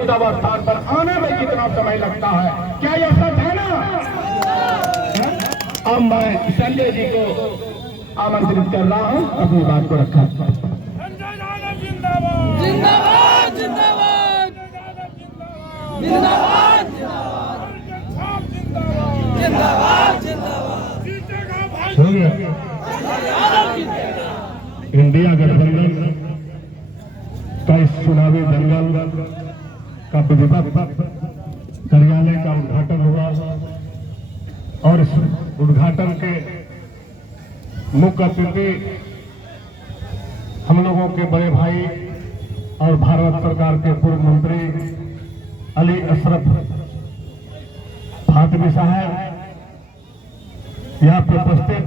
स्थान पर आने में कितना समय लगता है, क्या यह सच है ना? अब मैं संजय जी को आमंत्रित कर रहा हूं, अपनी बात को रखा। जिंदाबाद जिंदाबाद जिंदाबाद जिंदाबाद जिंदाबाद जिंदाबाद। इंडिया गठबंधन का इस चुनावी दंगल का विधिवत कार्यालय का उद्घाटन हुआ और इस उद्घाटन के मुख्य अतिथि हम लोगों के बड़े भाई और भारत सरकार के पूर्व मंत्री अली अशरफ फातमी साहब, यहाँ पे उपस्थित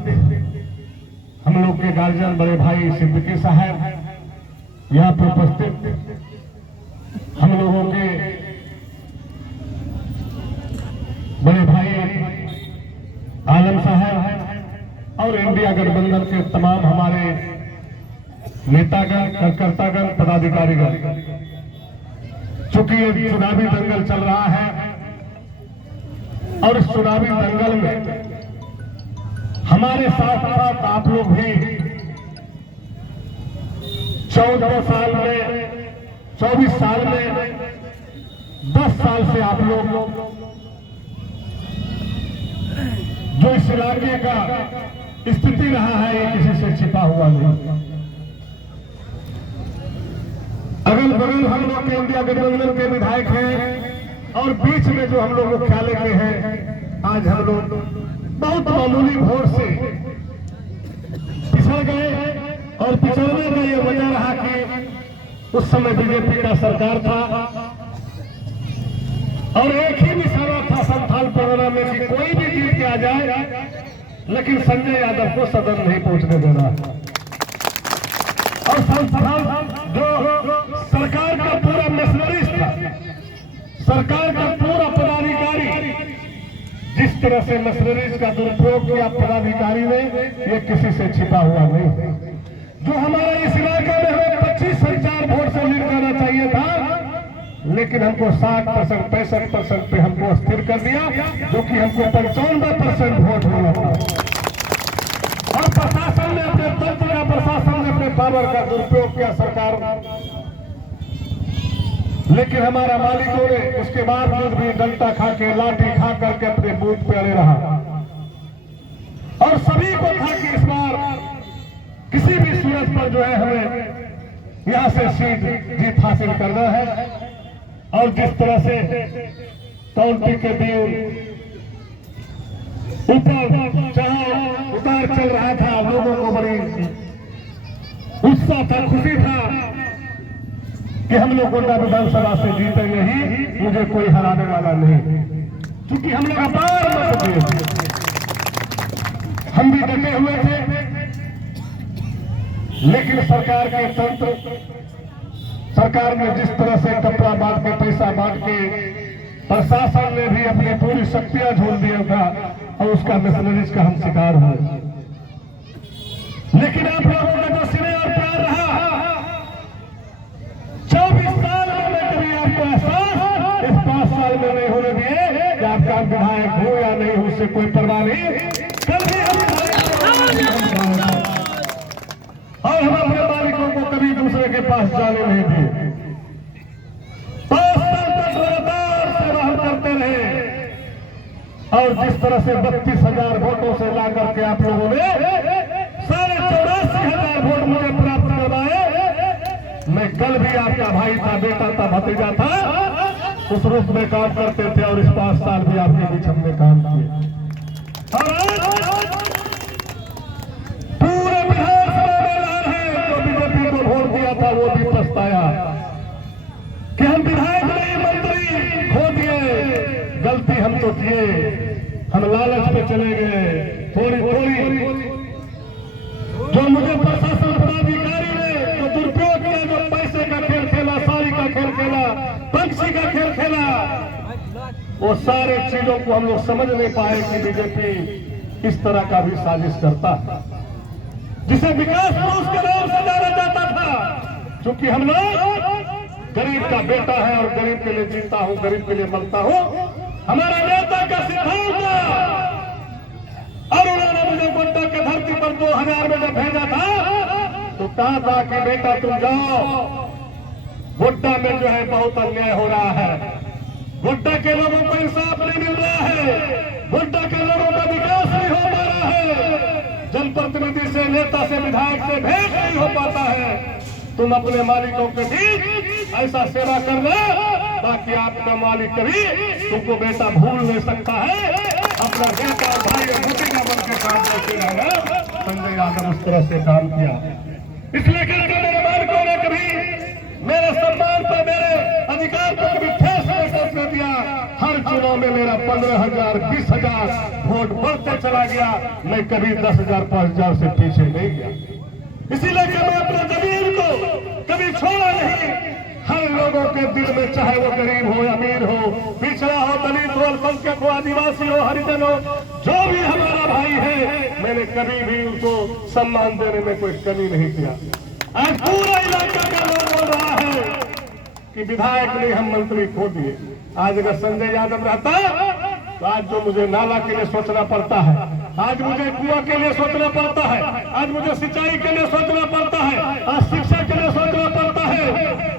हम लोग के गार्जियन बड़े भाई सिद्दीकी साहब, यहाँ पे उपस्थित हम लोगों के बड़े भाई आलम साहब और इंडिया गठबंधन के तमाम हमारे नेतागण, कार्यकर्तागण, पदाधिकारीगण। चूंकि ये चुनावी दंगल चल रहा है और इस चुनावी दंगल में हमारे साथ साथ आप लोग भी 14 साल में, 24 साल में, 10 साल से आप लोग जो इस इलाके का स्थिति रहा है, ये किसी से छिपा हुआ नहीं। अगल बगल हम लोग के इंडिया गठबंधन के विधायक हैं और बीच में जो हम लोग मुख्यालय के हैं, आज हम लोग बहुत मामूली वोट से पिछड़ गए और पिछड़ने का ये वजह रहा कि उस समय बीजेपी का सरकार था और एक ही निशाना था संथाल परगना में कि कोई भी जीत के आ जाए, लेकिन संजय यादव को सदन नहीं पहुंचने देना। और संथाल जो सरकार का पूरा मशीनरी था, सरकार का पूरा पदाधिकारी, जिस तरह से मशीनरीज का दुरुपयोग किया पदाधिकारी ने, ये किसी से छिपा हुआ नहीं। जो हमारा इस इलाके में हमें 25,000 वोट से लीड करना चाहिए था, लेकिन हमको 60%, 65% पे हमको स्थिर कर दिया, जो कि हमको 95% वोट मिला था। और प्रशासन ने अपने तंत्र का, प्रशासन ने अपने पावर का दुरुपयोग किया सरकार, लेकिन हमारा मालिकों ने उसके बावजूद भी डंडा खा के, लाठी खा करके अपने बूथ पे अड़े रहा। और सभी को था कि इस बार किसी भी सूरत पर जो है हमें यहां से जीत हासिल करना है। और जिस तरह से काउंटी के दिन ऊपर चढ़ाव उतार चल रहा था, लोगों को बड़ी उत्साह था, खुशी था कि हम लोग गोंडा विधानसभा से जीतेंगे ही, मुझे कोई हराने वाला नहीं। क्योंकि हम लोग अपार मत थे, हम भी डटे हुए थे, लेकिन सरकार के तंत्र, सरकार ने जिस तरह से कपड़ा बांट के, पैसा बांट के, प्रशासन ने भी अपनी पूरी शक्तियां झोल दिया था और उसका मशीनरीज का हम शिकार हुए। लेकिन आप लोगों का जो स्नेह और प्यार रहा, 24 साल में कभी आपको एहसास इस 5 साल में नहीं होने दिए कि आपका विधायक हो या नहीं हो, उससे कोई परवाह नहीं। कल भी हम और हम अपने मालिकों को कभी दूसरे के पास जाने नहीं दिए। 5 साल तक लगातार सेवा हम करते रहे और जिस तरह से 32,000 वोटों से ला करके आप लोगों ने 84,500 वोट मुझे प्राप्त करवाए। मैं कल भी आपका भाई था, बेटा था, भतीजा था, उस रूप में काम करते थे और इस 5 साल भी आपके बीच हमने काम किए। और पूरे विधानसभा में लाल है जो बीजेपी को वोट दिया था, वो भी पछताया कि हम विधायक नहीं, मंत्री खो दिए। गलती हम तो किए, हम लालच पे चले गए। थोड़ी जो मुझे प्रशासन पदाधिकारी ने जो दुरुपयोग किया, जो पैसे का खेल खेला, साड़ी का खेल खेला, पंछी का खेल खेला, वो सारे चीजों को हम लोग समझ नहीं पाए कि बीजेपी इस तरह का भी साजिश करता है, जिसे विकास पुरुष के नाम से जाना जाता था। क्योंकि हम लोग गरीब का बेटा है और गरीब के लिए जीता हूँ, गरीब के लिए मरता हूँ। हमारा नेता का सिद्धांत और उन्होंने मुझे गोड्डा के धरती पर 2000 में जब भेजा था तो कहा था कि बेटा तुम जाओ, गोड्डा में जो है बहुत अन्याय हो रहा है, गोड्डा के लोगों को इंसाफ नहीं मिल रहा है, गोड्डा के लोगों का विकास नहीं हो पा रहा है, जनप्रतिनिधि से, नेता से, विधायक से भेंट नहीं हो पाता है। तुम अपने मालिकों के बीच ऐसा सेवा करना ताकि आपका मालिक कभी तुमको बेटा भूल नहीं सकता है, अपना बेटा भाई भतीजा बन के काम करते रहना। संजय यादव उस तरह से काम किया, इसलिए करके मेरे मालिकों ने कभी मेरे सम्मान पर, मेरे अधिकार पर कभी ठेस नहीं पहुंचने दिया। हर चुनाव में मेरा 15,000 20,000 वोट बढ़ते चला गया, मैं कभी 10,000 5,000 से पीछे नहीं गया। इसीलिए कि मैं अपने जमीन को कभी छोड़ा नहीं। हर लोगों के दिल में, चाहे वो गरीब हो, अमीर हो, पिछड़ा हो, दलित हो, अल्पसंख्यक हो, आदिवासी हो, हरिजन हो, जो भी हमारा भाई है, मैंने कभी भी उनको सम्मान देने में कोई कमी नहीं किया। आज पूरा इलाका का लोग बोल रहा है कि विधायक नहीं, हम मंत्री खो दिए। आज अगर संजय यादव रहता तो आज जो मुझे नाला के लिए सोचना पड़ता है, आज मुझे कुआं के लिए सोचना पड़ता है, आज मुझे सिंचाई के लिए सोचना पड़ता है, आज शिक्षा के लिए सोचना पड़ता है,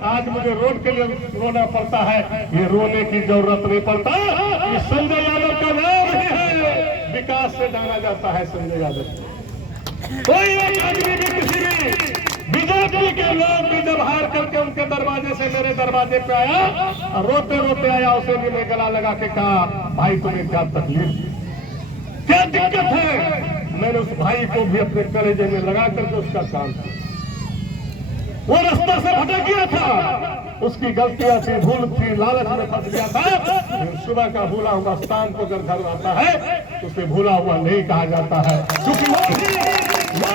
आज मुझे रोड के लिए रोना पड़ता है, ये रोने की जरूरत नहीं पड़ता। ये संजय यादव का नाम ही है, विकास से जाना जाता है संजय यादव। कोई एक आदमी भी, किसी भी बीजेपी के लोग भी जब हार करके उनके दरवाजे से मेरे दरवाजे पे आया और रोते रोते आया, उसे भी मैं गला लगा के कहा, भाई तुम्हें क्या तकलीफ, क्या दिक्कत है। मैंने उस भाई को भी अपने कलेजे में लगा करके उसका काम किया। वो रास्ता से भटक गया था, उसकी गलतियां थी, भूल थी, लालच में फंस गया था। सुबह का भूला हुआ शाम को अगर घर आता है तो उसे भूला हुआ नहीं कहा जाता है, क्योंकि वो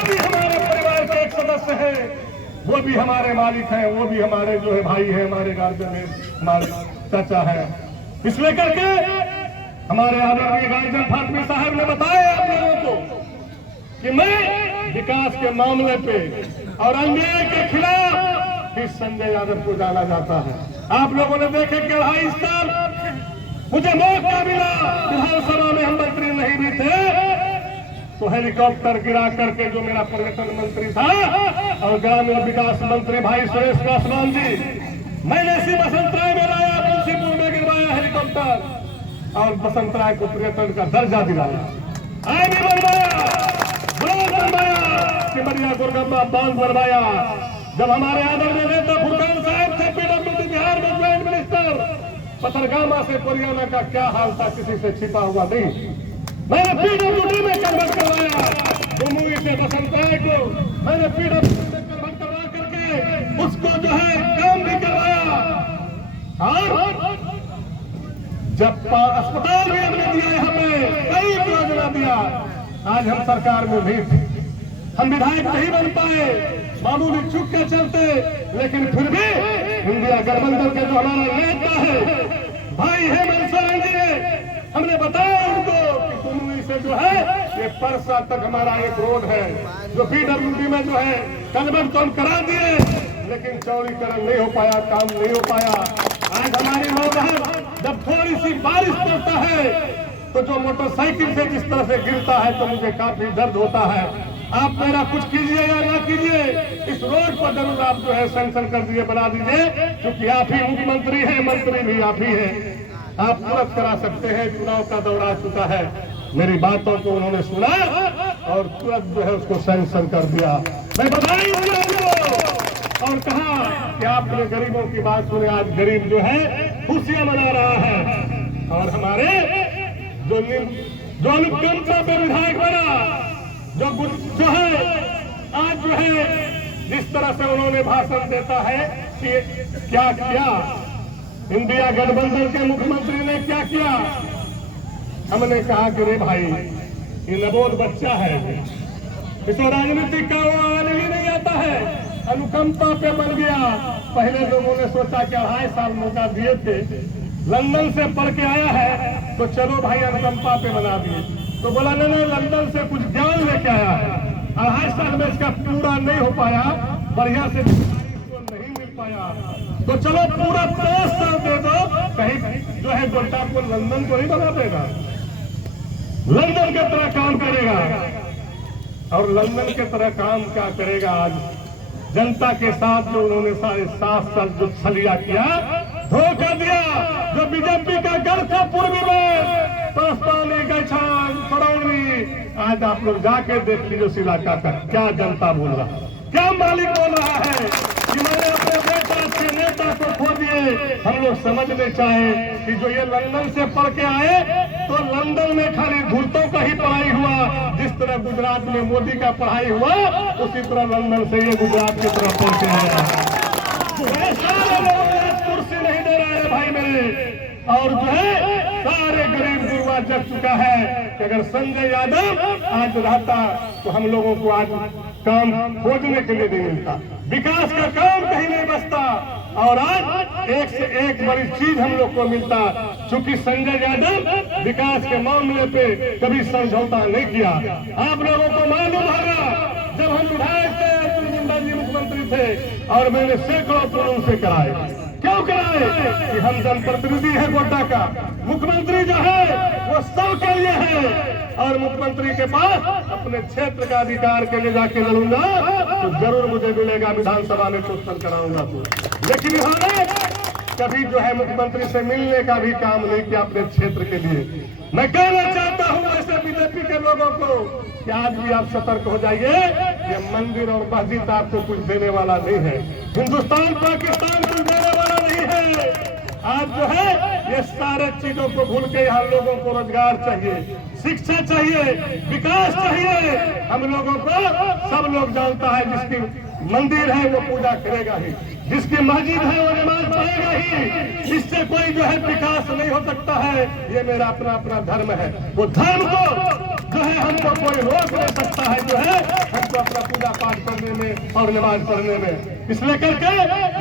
भी हमारे परिवार के एक सदस्य है, वो भी हमारे मालिक है, वो भी हमारे जो है भाई है, हमारे गार्जियन है, हमारे चाचा है। इसलिए करके हमारे आदरणीय गार्जियन फातमी साहब ने बताया आप लोगों को कि मैं विकास के मामले पे और अन्याय के खिलाफ इस संजय यादव को जाना जाता है। आप लोगों ने देखे कि 2.5 साल मुझे मौका मिला, विधानसभा में हम मंत्री नहीं भी थे तो हेलीकॉप्टर गिरा करके जो मेरा पर्यटन मंत्री था और ग्रामीण विकास मंत्री भाई सुरेश पासवान जी, मैंने इसी बसंत राय में लाया, तुलसीपुर में गिरवाया हेलीकॉप्टर और बसंत राय को पर्यटन का दर्जा दिलाया, आई भी बनवाया, ब्लॉक बनवाया, सिमरिया गुरगम्बा बांध बनवाया। जब हमारे आदरणीय नेता फुरकान साहब थे पीडब्ल्यूडी बिहार में ज्वाइंट मिनिस्टर, पथरगामा से कोरियाना का क्या हाल था किसी से छिपा हुआ नहीं, मैंने पीडब्ल्यूडी में कन्वर्ट करवाया। जमुई से बसंत राय को मैंने पीडब्ल्यूडी में कन्वर्ट करवा करके उसको जो है काम भी करवाया और जब अस्पताल भी हमने दिया, हमें कई योजना दिया। आज हम सरकार में भी थे, हम विधायक नहीं बन पाए, मामूली चूक के चलते, लेकिन फिर भी इंडिया गठबंधन के जो हमारा नेता है, भाई हेमंत सोरेन जी ने हमने बताया उनको कि तुम से जो है ये परसा तक हमारा एक रोड है जो पीडब्ल्यूडी में जो है कन्वर्ट तो हम करा दिए, लेकिन चौड़ीकरण नहीं हो पाया, काम नहीं हो पाया। आज हमारे नौजवान जब थोड़ी सी बारिश पड़ता है तो जो मोटरसाइकिल से जिस तरह से गिरता है तो मुझे काफी दर्द होता है। आप मेरा कुछ कीजिए या ना कीजिए, इस रोड पर जरूर आप जो है सैंक्शन कर दिए, बना दीजिए, क्योंकि आप ही मुख्यमंत्री है, मंत्री भी आप ही है, आप तुरंत करा सकते हैं। चुनाव का दौर आ चुका है, मेरी बातों को उन्होंने सुना और तुरंत जो है उसको सैंक्शन कर दिया। मैं बधाई दिया उनको और कहा कि आपने गरीबों की बात सुने, आज गरीब जो है खुशियां मना रहा है। और हमारे जो अनुकंपा पे विधायक बना, जो है आज जो है जिस तरह से उन्होंने भाषण देता है कि क्या किया इंडिया गठबंधन के मुख्यमंत्री ने, क्या किया। हमने कहा कि रे भाई ये नवोद बच्चा है, इसको राजनीतिक का वो आने ही नहीं आता है, अनुकंपा पे बन गया। पहले लोगों ने सोचा कि 2.5 साल मौका दिए थे, लंदन से पढ़ के आया है तो चलो भाई अनुकंपा पे बना दिए, तो बोला नहीं, लंदन से कुछ ज्ञान लेके आया है, 2.5 साल में इसका पूरा नहीं हो पाया, बढ़िया से नहीं मिल पाया, तो चलो पूरा 5 साल दे दो, कहीं जो है गोड्डा को लंदन को नहीं बना देगा, लंदन की तरह काम करेगा। और लंदन की तरह काम क्या करेगा? आज जनता के साथ जो उन्होंने साढ़े 7 साल जो छलिया किया, धोखा दिया, जो बीजेपी का गढ़ था पूर्वी में, पानी गैछान फरौनी, आज आप लोग जाके देख लीजिए उस इलाका का क्या जनता बोल रहा है, क्या मालिक बोल रहा है कि मैंने अपने बेटा से नेता को खो दिए। हम लोग समझने चाहे कि जो ये लंदन से पढ़ के आए तो लंदन में खाली धूर्तों का ही पढ़ाई हुआ, जिस तरह गुजरात में मोदी का पढ़ाई हुआ उसी तरह लंदन से ये गुजरात की तरफ पढ़ के आया। सारे लोग कुर्सी नहीं दे रहे हैं भाई मेरे, और जो है सारे गरीब गुरुआ जग चुका है कि अगर संजय यादव आज रहता तो हम लोगों को आज काम खोजने के लिए नहीं मिलता, विकास का काम कहीं नहीं बचता, और आज एक से एक बड़ी चीज हम लोग को मिलता। चूंकि संजय यादव विकास के मामले पे कभी समझौता नहीं किया। आप लोगों को मालूम होगा जब हम विधायक थे, अर्जुन मुंडा जी मुख्यमंत्री थे और मैंने सैकड़ों फोन से कराए। क्यों कराए? कि हम जनप्रतिनिधि है गोड्डा का, मुख्यमंत्री जो है वो सबके लिए है, और मुख्यमंत्री के पास अपने क्षेत्र का अधिकार के लिए जाके लड़ूंगा तो जरूर मुझे मिलेगा, विधानसभा में क्वेश्चन कराऊंगा तो। लेकिन इन्होंने कभी जो है मुख्यमंत्री से मिलने का भी काम नहीं किया अपने क्षेत्र के लिए। मैं कहना चाहता हूँ ऐसे बीजेपी के लोगों को कि आज भी आप सतर्क हो जाइए, ये मंदिर और मस्जिद आपको कुछ देने वाला नहीं है, हिंदुस्तान पाकिस्तान कुछ देने वाला नहीं है। आज जो है ये सारे चीजों को भूल के यहाँ लोगों को रोजगार चाहिए, शिक्षा चाहिए, विकास चाहिए। हम लोगों को सब लोग जानता है जिसकी मंदिर है वो पूजा करेगा ही, जिसकी मस्जिद है वो नमाज पढ़ेगा ही, इससे कोई जो है विकास नहीं हो सकता है। ये मेरा अपना अपना धर्म है, वो धर्म को जो है हमको कोई रोक नहीं सकता है, जो है हमको अपना पूजा पाठ करने में और नमाज पढ़ने में। इसलिए करके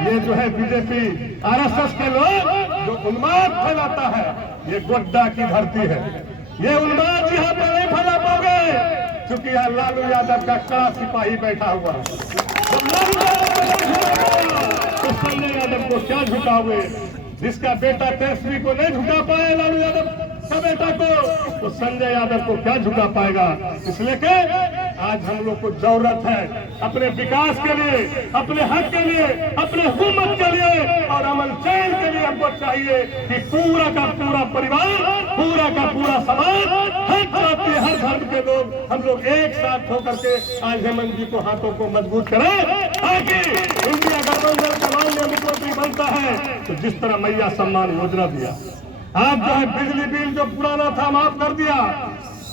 ये जो है बीजेपी आरएसएस के लोग जो उन्माद फैलाता है, ये गोड्डा की धरती है, ये उन्माद यहाँ पर नहीं फैला पाओगे, क्योंकि यहाँ लालू यादव का कड़ा सिपाही बैठा हुआ है। जब लालू यादव तो संजय यादव को क्या झुकाओगे? जिसका बेटा तेजस्वी को नहीं झुका पाए लालू यादव का बेटा को, तो संजय यादव को क्या झुका पाएगा? इसलिए कि आज हम लोग को जरूरत है अपने विकास के लिए, अपने हक के लिए, अपने हुकूमत के लिए और अमन चैन के लिए हमको चाहिए कि पूरा का पूरा परिवार, पूरा का पूरा समाज, हर जाति हर धर्म के लोग हम लोग एक साथ होकर के आज हेमंत जी को हाथों को मजबूत करें, ताकि इंडिया गठबंधन का माननीय मुख्यमंत्री बनता है तो जिस तरह मैया सम्मान योजना दिया, आज जो है बिजली बिल जो पुराना था माफ कर दिया,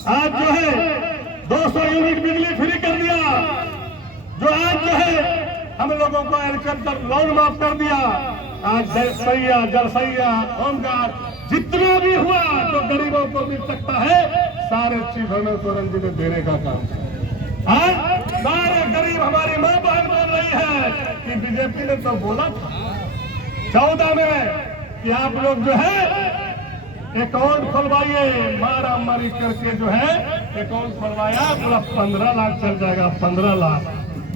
आज जो है 200 यूनिट बिजली फ्री कर दिया, जो आज जो है हम लोगों को एग्रीकल्चर लोन माफ कर दिया, आज जलसैया होमगार्ड जितना भी हुआ जो गरीबों को मिल सकता है, सारे चीजों में सोरेन जी ने देने का काम। आज सारे गरीब हमारी माँ बहन बोल रही है कि बीजेपी ने तो बोला था 14 में कि आप लोग जो है अकाउंट खुलवाइए, मारा मारी करके जो है अकाउंट खुलवाया, पूरा 15 लाख चल जाएगा। 15 लाख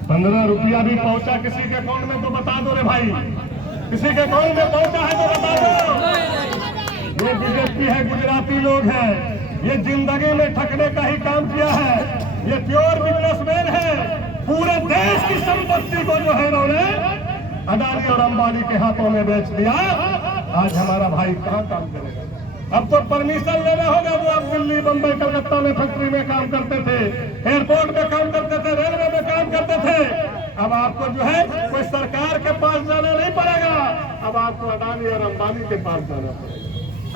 15 रुपया भी पहुंचा किसी के अकाउंट में तो बता दो रे भाई, किसी के अकाउंट में पहुंचा है तो बता दो। ये बीजेपी है, गुजराती लोग हैं, ये जिंदगी में ठगने का ही काम किया है, ये प्योर बिजनेसमैन है। पूरे देश की संपत्ति को जो है इन्होंने अदानी और अंबानी के हाथों में बेच दिया। आज हमारा भाई कहाँ काम करेगा? अब तो परमिशन लेना होगा। वो अब दिल्ली, बंबई, कलकत्ता में फैक्ट्री में काम करते थे, एयरपोर्ट में काम करते थे, रेलवे में काम करते थे। अब आपको जो है कोई सरकार के पास जाना नहीं पड़ेगा, अब आपको अदानी और अंबानी के पास जाना पड़ेगा।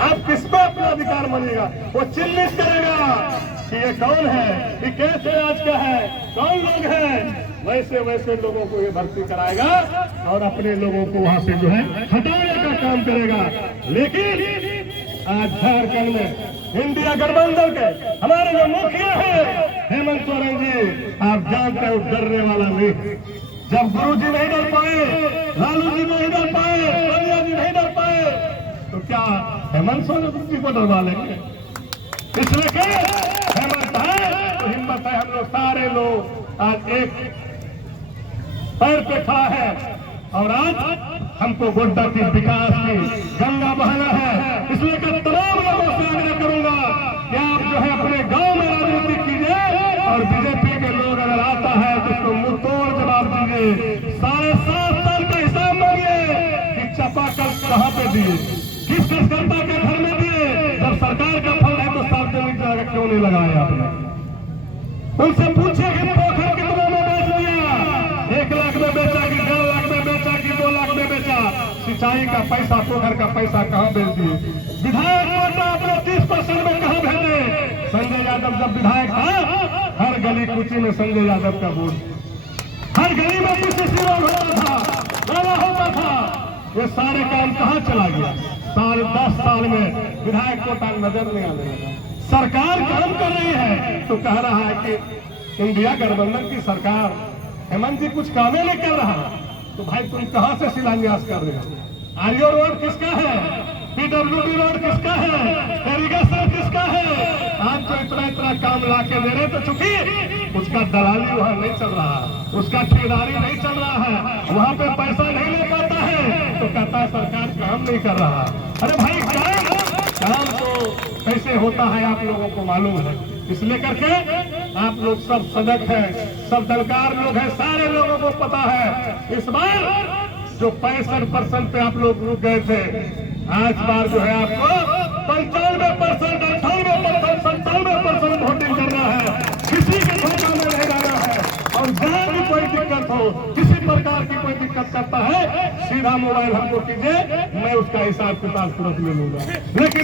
आप किसको अपना अधिकार मानिएगा? वो चिन्हित करेगा कि ये कौन है, ये कैसे आज का है, कौन लोग हैं। वैसे वैसे लोगों को ये भर्ती कराएगा और अपने लोगों को वहां से जो है हटाने का काम करेगा। लेकिन आज झारखंड में इंडिया गठबंधन के हमारे जो मुखिया है हेमंत सोरेन जी, आप जानते हो डरने वाला नहीं। जब गुरु जी नहीं डर पाए, लालू जी नहीं डर पाए, सोनिया जी नहीं डर पाए, तो क्या हेमंत सोरेन जी को डरवा लेंगे? इसलिए कि हेमंत है तो हिम्मत है। हम लोग सारे लोग आज एक पैर पे खड़ा है और आज हमको गोड्डा की विकास की गंगा बहाना है। इसलिए मैं तमाम लोगों से आग्रह करूंगा कि आप जो है अपने गांव में राजनीति कीजिए और बीजेपी के लोग अगर आता है तो उसको मुंह तोड़ जवाब दीजिए। 7.5 साल का हिसाब मांगिए कि चापाकल कहाँ पे दिए, किस कार्यकर्ता के घर में दिए। जब सरकार का फंड है तो सार्वजनिक जगह क्यों नहीं लगाया आपने? उनसे पूछिए कि पोखर कितने में बेच दिया, 1 लाख में बेचा कि 1.5 लाख में बेचा कि 2 लाख में बेचा। सिंचाई का पैसा, पोखर का पैसा कहाँ बेच दिए? विधायक कोटा अपने 30% में कहाँ भेजे? संजय यादव जब विधायक था हर गली कुची में संजय यादव का वोट, हर गली में PCC रोड होता था, नाला होता था। ये सारे काम कहाँ चला गया? 10 साल में विधायक कोटा नजर नहीं आने लगा। सरकार काम कर रही है तो कह रहा है कि इंडिया गठबंधन की सरकार, हेमंत जी कुछ काम नहीं कर रहा। तो भाई तुम कहां से शिलान्यास कर रहे हो? आर्यो रोड किसका है? PWD रोड किसका है? इरिगेशन किसका है? आप तो इतना काम ला के दे रहे, तो चूंकि उसका दलाली वहां नहीं चल रहा, उसका ठेकेदारी नहीं चल रहा है, वहां पे पैसा नहीं ले पाता है तो कहता है सरकार काम नहीं कर रहा। अरे भाई काम तो कैसे होता है आप लोगों को मालूम है। इसलिए करके आप लोग सब सजग हैं, सब दलकार लोग हैं, सारे लोगों को पता है। इस बार जो 65% पे आप लोग रुक गए थे, आज बार जो है आपको 95%, 98%, 97% वोटिंग करना है। किसी के धोखा में नहीं जाना है। और जहां भी कोई दिक्कत हो, किसी प्रकार की कोई दिक्कत करता है, सीधा मोबाइल हमको कीजिए, मैं उसका हिसाब किताब तुरंत ले लूंगा। लेकिन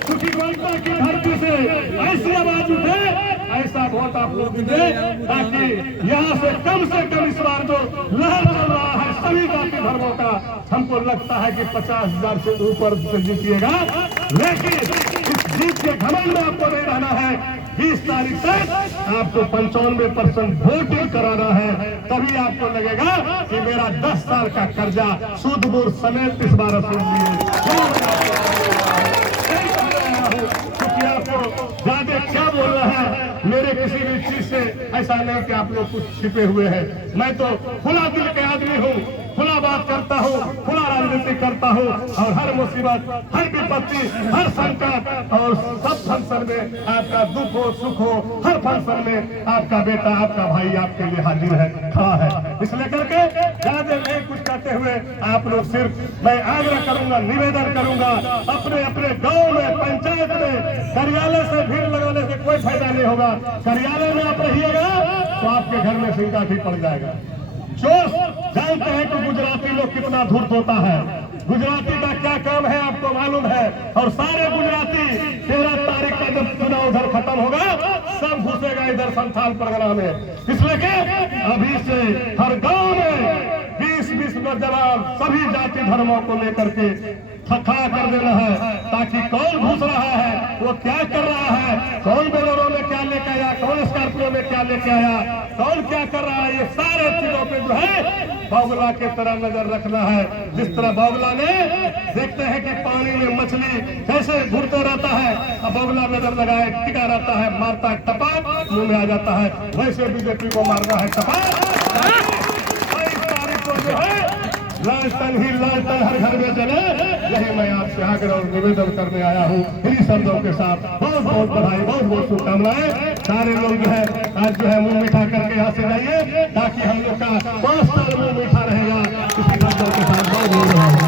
क्योंकि गोड्डा की धरती से ऐसी आवाज उठे, ऐसा वोट आप लोग दीजिए ताकि यहाँ से कम इस बार जो लहर चल रहा है सभी जाति धर्मों का, हमको लगता है कि 50,000 से ऊपर से जीतिएगा। लेकिन इस जीत के घमंड में आपको नहीं रहना है। 20 तारीख तक आपको 95% वोटिंग कराना है, तभी आपको लगेगा कि मेरा 10 साल का कर्जा सूद बूढ़ समेत इस बार असूल क्योंकि आपको ज्यादा क्या बोलना है। मेरे किसी भी चीज से ऐसा नहीं कि आप लोग कुछ छिपे हुए हैं। मैं तो खुला दिल के आदमी हूँ, खुला बात करता हूँ, खुला राजनीति करता हूँ और हर मुसीबत, हर विपत्ति, हर संकट और सब फंक्शन में आपका दुख हो सुख हो, हर फंक्शन में आपका बेटा, आपका भाई आपके लिए हाजिर है, खड़ा है। इसलिए करके ज्यादा नहीं कुछ कहते हुए आप लोग सिर्फ मैं आग्रह करूंगा, निवेदन करूंगा, अपने अपने गाँव में, पंचायत में, कार्यालय से भीड़ लगाने से कोई फायदा नहीं होगा। कार्यालय में आप रहिएगा तो आपके घर में सिंका ठीक पड़ जाएगा। जो जानते हैं कि गुजराती लोग कितना धूर्त होता है, गुजराती का क्या काम है आपको मालूम है। और सारे गुजराती 13 तारीख का जब चुनाव उधर खत्म होगा, सब घुसेगा इधर संथाल परगना में। इसलिए कि अभी से हर गांव में 20-20 नौजवान सभी जाति धर्मों को लेकर के खड़ा कर देना है, ताकि कौन घुस रहा है, वो क्या कर रहा है, कौन बोलेरो में क्या लेके आया, कौन स्कॉर्पियो में क्या लेके आया, कौन क्या कर रहा है, ये सारे चीजों पे जो है बावला के तरह नजर रखना है। जिस तरह बावला ने देखते हैं कि पानी में मछली कैसे घूरते रहता है, अब बावला नजर लगाए टिका रहता है, मारता है टपाक, मुंह में आ जाता है, वैसे बीजेपी को मारना है टपाक। 22 तारीख को जो है लालटन ही लालटन हर घर में जले, यही मैं आपसे आग्रह और निवेदन करने आया हूँ। इन्हीं शब्दों के साथ बहुत बहुत बधाई, बहुत बहुत शुभकामनाएं। सारे लोग जो है आज जो है मुंह मीठा करके यहाँ से जाइए, ताकि हम लोग का 5 साल मुंह मीठा रहेगा। इसी शब्दों के साथ बहुत बहुत